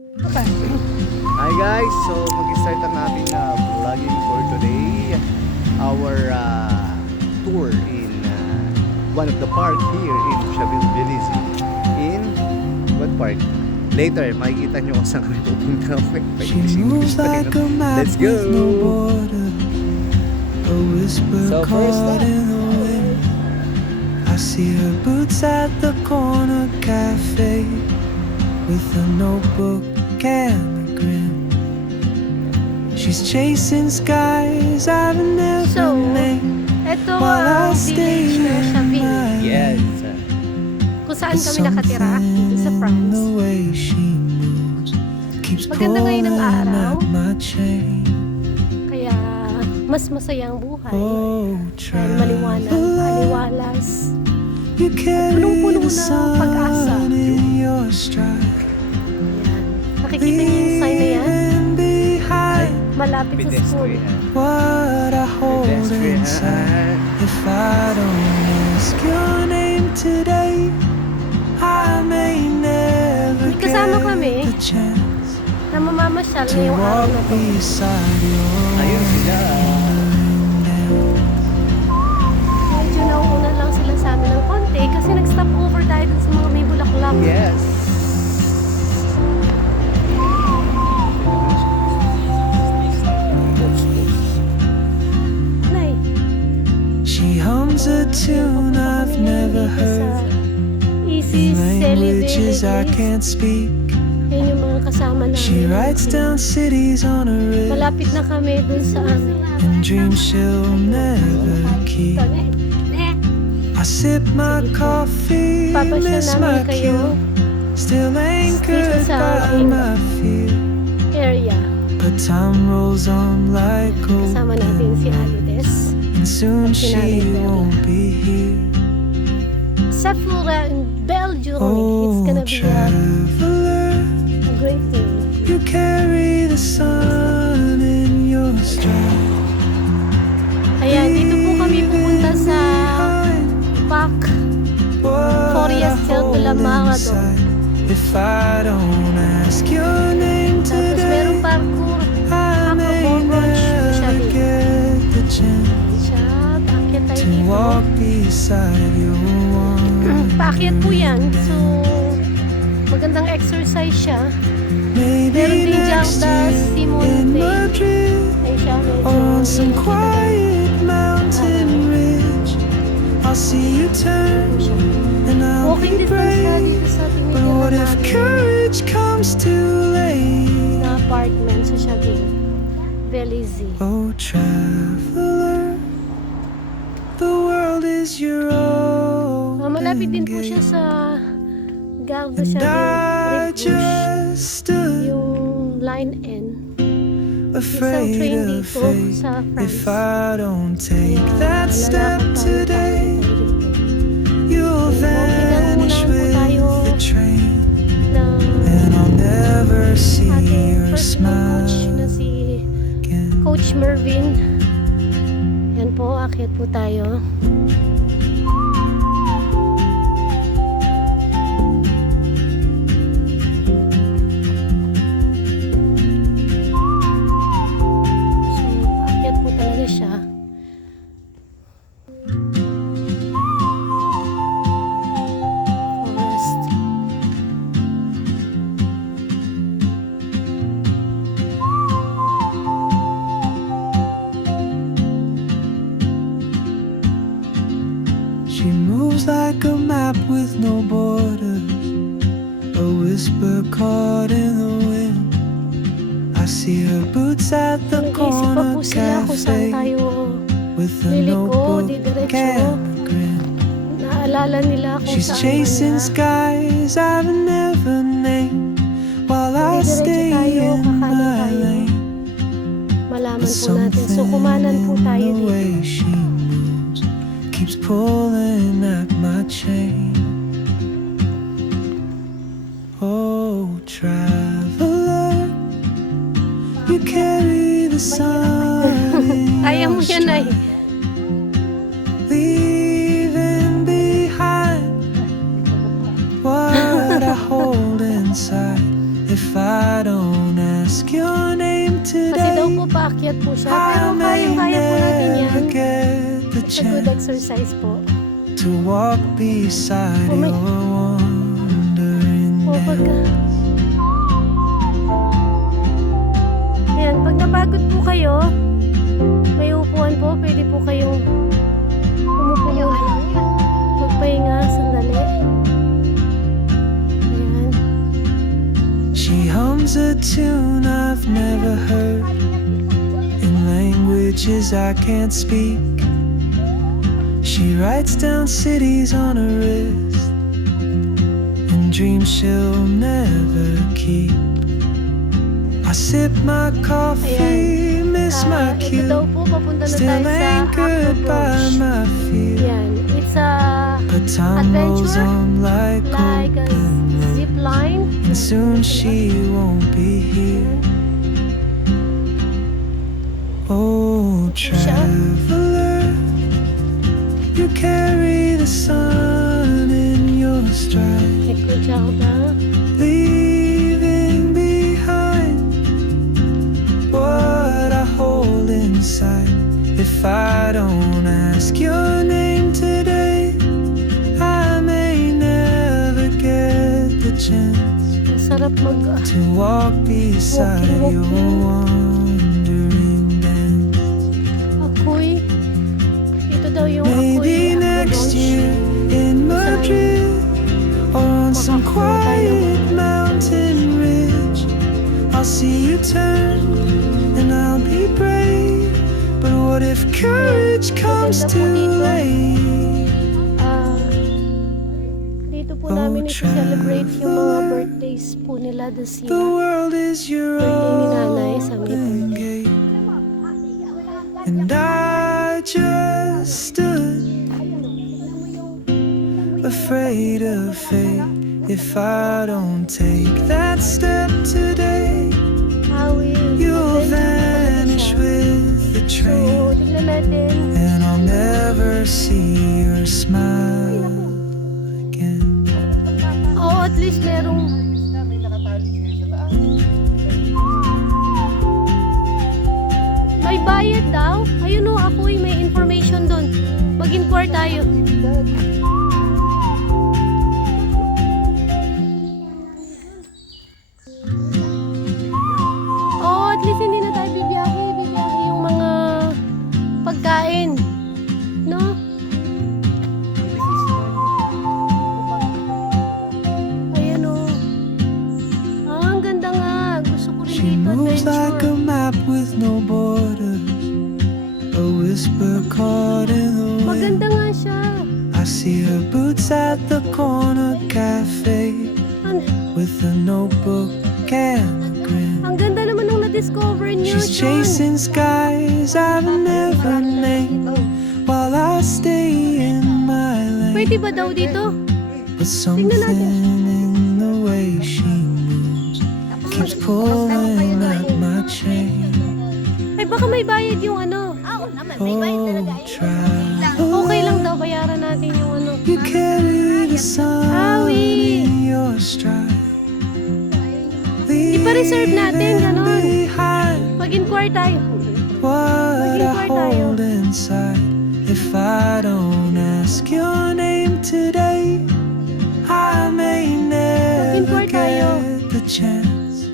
Hi guys, so mag-start ang ating vlogging for today. Our tour in one of the park here in Chaville Belize. In what park? Later, makikita nyo kung saan kami pupunta. Let's go! So first up, I see her boots at the corner cafe with a notebook and a grin. She's chasing skies I've never So, named ito while I ang stay village ng Chaville. in yes. Kung saan kami nakatira dito sa France. the way she moves keeps Maganda ngayon ang pulling araw. at my chain. Kaya mas masaya ang buhay. Oh, Dahil maliwanag, maliwalas. you carry Punong-puno the ng pag-asa. sun in your stride. Ayan. Nakikita niyo yung sign na yan? Leaving behind Malapit sa school. Pedestrian. what I hold inside. Pedestrian. If I don't ask your name today, I may never May kasama get kami the chance na mamamasyal to ngayong araw walk na to. beside your Ayun sila. wandering dance. Medyo nauuna lang sila sa amin ng konti kasi nag-stop over tayo dun sa mga may bulaklak. Yes. Nay, She hums a tune I've never heard, Easy languages I Celebrity. can't speak. Yan yung mga kasama namin. She writes down cities on a wrist Malapit na kami dun sa amin. and dreams she'll never keep. I sip my coffee, Papasyal miss my namin kayo cue, still anchored sa by aming my fear. area. But time rolls on like gold, Kasama natin si Alides. and soon she Sinanay Bella. won't be here. Sephora in Belgium. It's Oh, gonna be traveler, a great thing. you carry the sun in your stride. Ayan, dito po kami pupunta sa Behind Parc what Forestier I de la hold Mara inside. If I don't ask your name Tapos merong today, parkour. I may Brunch sa never Chaville. get the chance Siya, paakyat tayo to dito. walk beside your Paakyat po yan. So, one. magandang exercise siya. Meron Maybe din diyang next the year Simon in Bay. Madrid, Ay siya, medyo on some hindi quiet mountain ridge, I'll see you turn and I'll walking be distance na brave. dito sa But what if tinitirhan namin courage comes too late? na apartment sa Chaville. Belize. Oh, traveler, the world is your own. Malapit din po siya sa Gare de And I Chaville. just stood Yung line N. afraid train of dito fate. sa France. If I don't take that Kaya step lalakad tayo today, dito. you'll vanish pinangunahan po with tayo the train, Na and I'll never see ating your personal coach na smile si again. Coach Mervin. Yan po, akyat po tayo. So, akyat po talaga siya. Forest. She moves like a map with no borders, a whisper caught in the wind. I see her boots at the Nag-isip pa corner po sila kung saan cafe tayo with a liliko, notebook didiretso. and a grin. Naalala nila kung She's saan chasing man skies I've never named while I Didiretso stay tayo, in kakanan my tayo. lane. malaman But po natin. So, something kumanan po in tayo the dito. way she moves keeps pulling at my chain. Oh, traveler, you carry the sun in Kaya mo your yan ay. stride, leaving behind what I hold inside. If I I don't ask your name Kasi daw today, po paakyat po siya. Pero I may kayang-kaya po natin yan. never get the It's a good chance exercise po. to walk beside Oh my- your wandering O pagka... dance. Ayan, pag napagod po kayo, may upuan po, pwede po kayong umupo muna. Magpahinga, sandali. Ayan. She hums a tune I've never heard in languages I can't speak. She writes down cities on her wrist and dreams she'll never keep. I sip my coffee, miss my Ito daw cue, po, papunta na still tayo sa anchored by Acropolis. my fear. Yan, it's a But time rolls adventure, on like like a open road, zip line. and soon she won't be here. Oh, traveler, you carry the sun in your stride, Ekuchalda. leaving behind what I hold inside. If I don't ask your name today, I may never get the chance Masarap mag... to walk beside your wandering dance. Ako'y... Ito daw yung ako'y... Maybe next year in Madrid or on some quiet mountain ridge, I'll see you turn and I'll be brave. But what if courage comes too late? Dito po namin isi-celebrate yung mga birthdays po nila this The year. world is your Birthday ni nanay sa may open birthday. gate, and I just stood afraid of fate. If I don't take that step today, Awi. you'll vanish with the So, train, tignan natin. and I'll never see your smile again. Oo, at least merong... May bayad daw. Ayun o, ako'y may information doon. Mag-inquire tayo. Oo, at least hindi na tayo bibiyahe. Bibiyahe yung mga pagkain. No? Ayan o. Ah, ang ganda nga. Gusto ko rin She dito moves like a adventure. map with no borders, a whisper caught in the wind. Maganda nga siya. I see her boots at the corner cafe Ang, with a notebook and a grin. ang ganda naman nung na-discover niyo, She's John. chasing skies I've never named while I stay in my lane. Pwede ba daw dito? But something in the way she moves keeps pulling at my chain. Ay, baka may bayad yung ano. Oh, travel, Okay lang daw, bayaran natin yung ano. you carry the sun Awi. in your stride. Ipa-reserve natin, ganon. Leaving behind Mag-inquire tayo. what I Mag-inquire tayo. hold inside. If I don't ask your name today, I may never Mag-inquire tayo. get the chance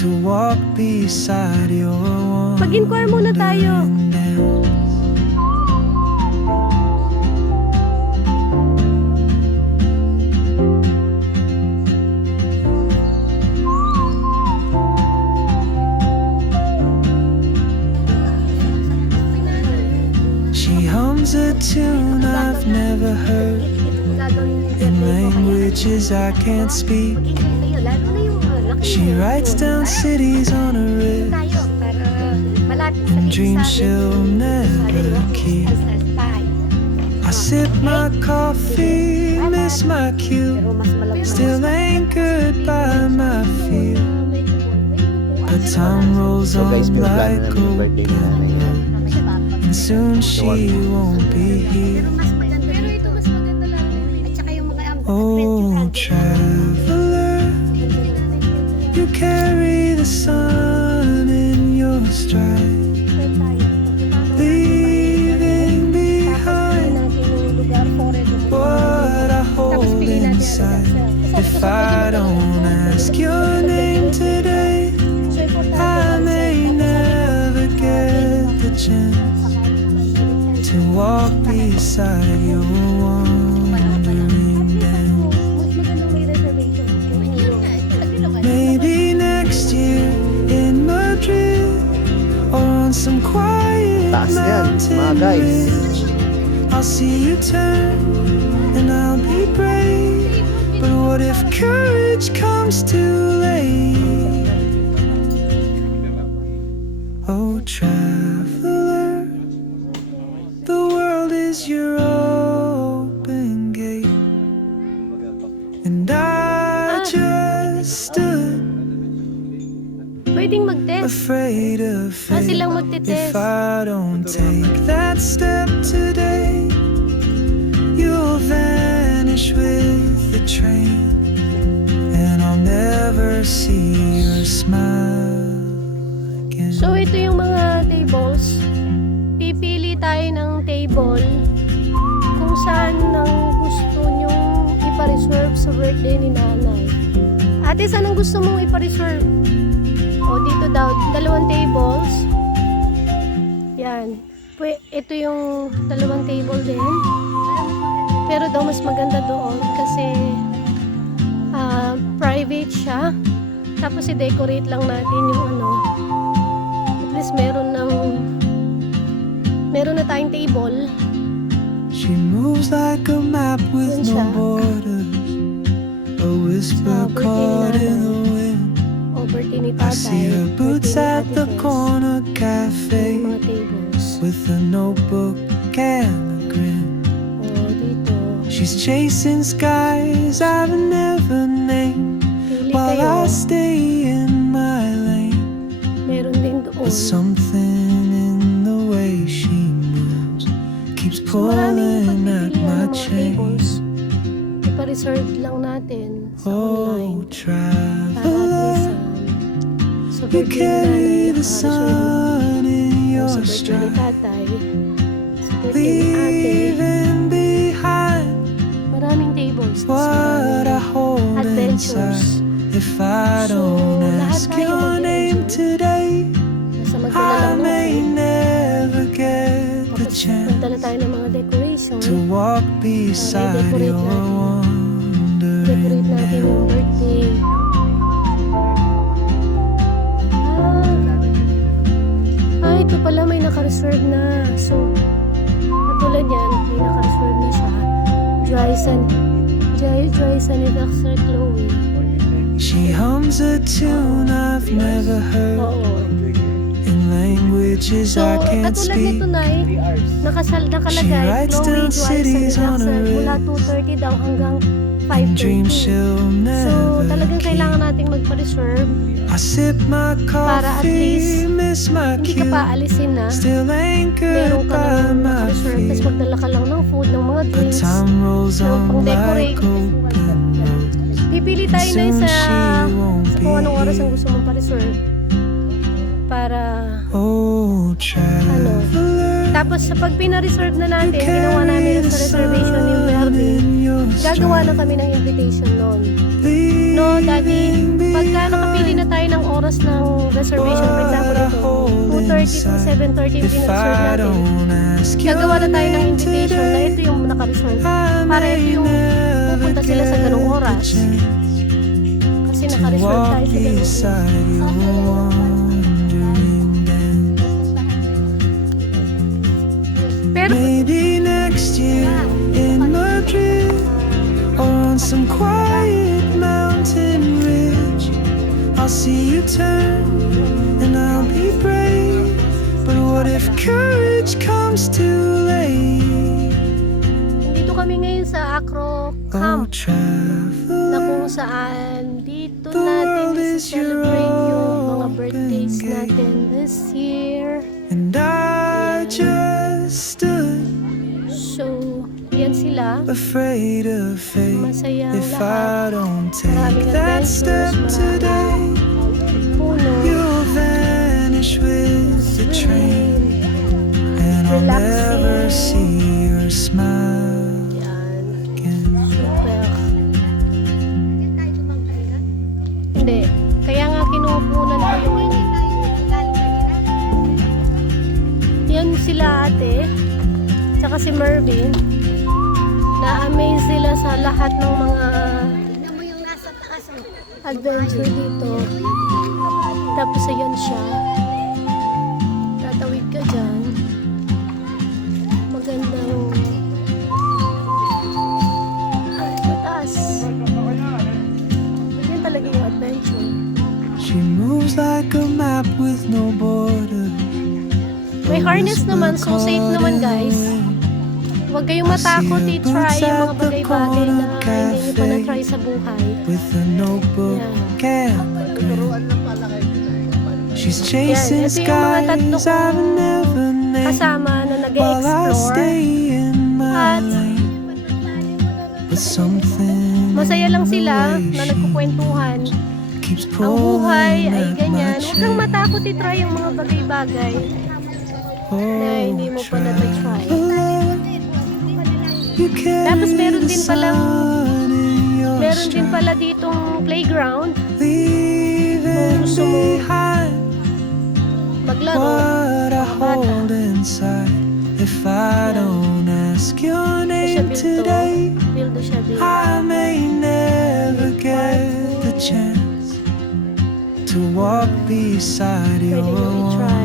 to walk beside your Mag-inquire muna tayo. wandering dance. She hums a tune I've never heard in languages I can't speak. She writes down cities on her wrist and dreams she'll never keep. I sip my coffee, miss my cue, still anchored by my fear. But time rolls So guys, on pinaplano like namin yung birthday ni nanay open, ngayon. and soon she won't be here. Pero ito mas maganda lang. At saka yung mga Oh, traveler, you carry the sun in your stride, Friend tayo. leaving Tapos behind natin yung lugar foreign. what I hold inside. If I don't ask your name today, I may never get the chance to walk beside your wandering dance. Maybe next year in Madrid or on some quiet Taas yan, mountain mga guys. ridge, I'll see you turn and I'll be brave. But what if courage comes too late? Oh, traveler, the world is your open gate, and I just stood Pwedeng mag-test. afraid of fate. silang magte-test. If I don't take that step today, you'll vanish with the train, and I'll never see your smile again. So ito yung mga tables. Pipili tayo ng table kung saan ang gusto nyong ipa-reserve sa birthday ni nanay. Ate, saan ang gusto mong ipa-reserve? O dito daw, 2 tables. Yan. Ito yung 2 table din. Pero daw mas maganda doon kasi private siya. Tapos i-decorate lang natin yung ano. At least meron na tayong table. She moves like a map with Dun siya. no borders, a whisper Sa birthday ni caught in nanay. the wind. O birthday ni I tatay. see her boots birthday ni at Ate the Tess. corner Yung cafe mga tables. with a notebook and a grin. O dito. She's chasing skies I've never named Pili while kayo. I stay in my lane. Meron din doon. But something in the way she moves keeps So maraming pulling at pagpipilian my ng mga chain. tables. Ipa-reserve lang natin sa Oh, online. Para at traveler, least sa you birthday ni carry nanay, the sun in o your sa birthday ni stride, tatay, sa birthday ni ate. leaving behind Maraming tables. Tas what I maraming hold adventures. inside. If I don't lahat ask tayo your name mag-enjoy. today, Nasa magdala I lang ng may food. never get the Tapos chance magdala tayo ng mga decoration. to walk beside decorate your natin. Decorate wandering natin yung dance. birthday. Ito pala may naka-reserve na. So, katulad yan, may naka-reserve na siya. Dry Anniversary Chloe. She hums a tune I've never heard Oo. in languages So, I can't katulad speak. nito na nakalagay, She writes Chloe down Joyce cities on her Anniversary mula wrist 2:30 daw hanggang and dreams 5:30. she'll So, never talagang keep. kailangan nating magpa-reserve I sip my Para at coffee, least miss my hindi ka cue, pa alisin na. still Meron anchored ka by ng my naka-reserve, tapos feet. magdala ka lang ng food, ng mga But drinks. time rolls Meron on pang like decorate. open roads. Pipili tayo na Soon sa she won't kung anong oras ang be gusto mong pa-reserve. Para, Oh, traveler, tapos sa pag pina-reserve na natin, ginawa carry namin the sa reservation ni sun Melvin, in your gagawa na stride, kami ng invitation noon. No, Daddy, pagka nakapili na tayo ng oras ng reservation, for example ito, 2:30 to 7:30 yung If pina-reserve I natin. don't ask your Gagawa na tayo ng name invitation na today, ito yung naka-reserve. I Para ito may yung never pupunta sila sa get ganung the oras. chance Kasi to naka-reserve walk tayo sa ganung oras. beside your wandering dance. Pero, Maybe next year in Madrid or on some quiet mountain ridge, I'll see you turn and I'll be brave. But what if courage comes too late? dito kami ngayon sa Acro Oh, Camp na traveler, kung saan dito the natin world is your celebrate yung mga open birthdays gate. natin this year. and I just stood So, yan sila. afraid of fate. Masaya ang If lahat. I don't take Maraming that adventures, step maraming today, pinupunan ko yung ano. Yan sila ate, tsaka si Mervin. Na-amaze sila sa lahat ng mga adventure dito. Tapos ayan siya. Tatawid ka dyan. Magandang mataas. Yan talaga yung adventure. She moves like a map with no borders. May harness naman, so safe naman guys. Huwag kayong matakot i-try yung mga bagay-bagay na hindi nyo pa na-try sa buhay. With a notebook and a grin. She's chasing Yan, ito yung mga tatlo skies I've kong never named. kasama na While I nag-e-explore. stay in my At lane. But something masaya lang sila in the na way nagkukwentuhan. she keeps Ang buhay pulling ay at my ganyan. Huwag kang chain. matakot i-try yung mga bagay-bagay na hindi mo pa na-try. Tapos meron din pala ditong playground. Kung gusto mo maglaro, What I mga bata. hold inside. If I don't ask your name Siya today, Bildo siya bildo. I may never get the chance to walk beside Pwede your nyo one. i-try.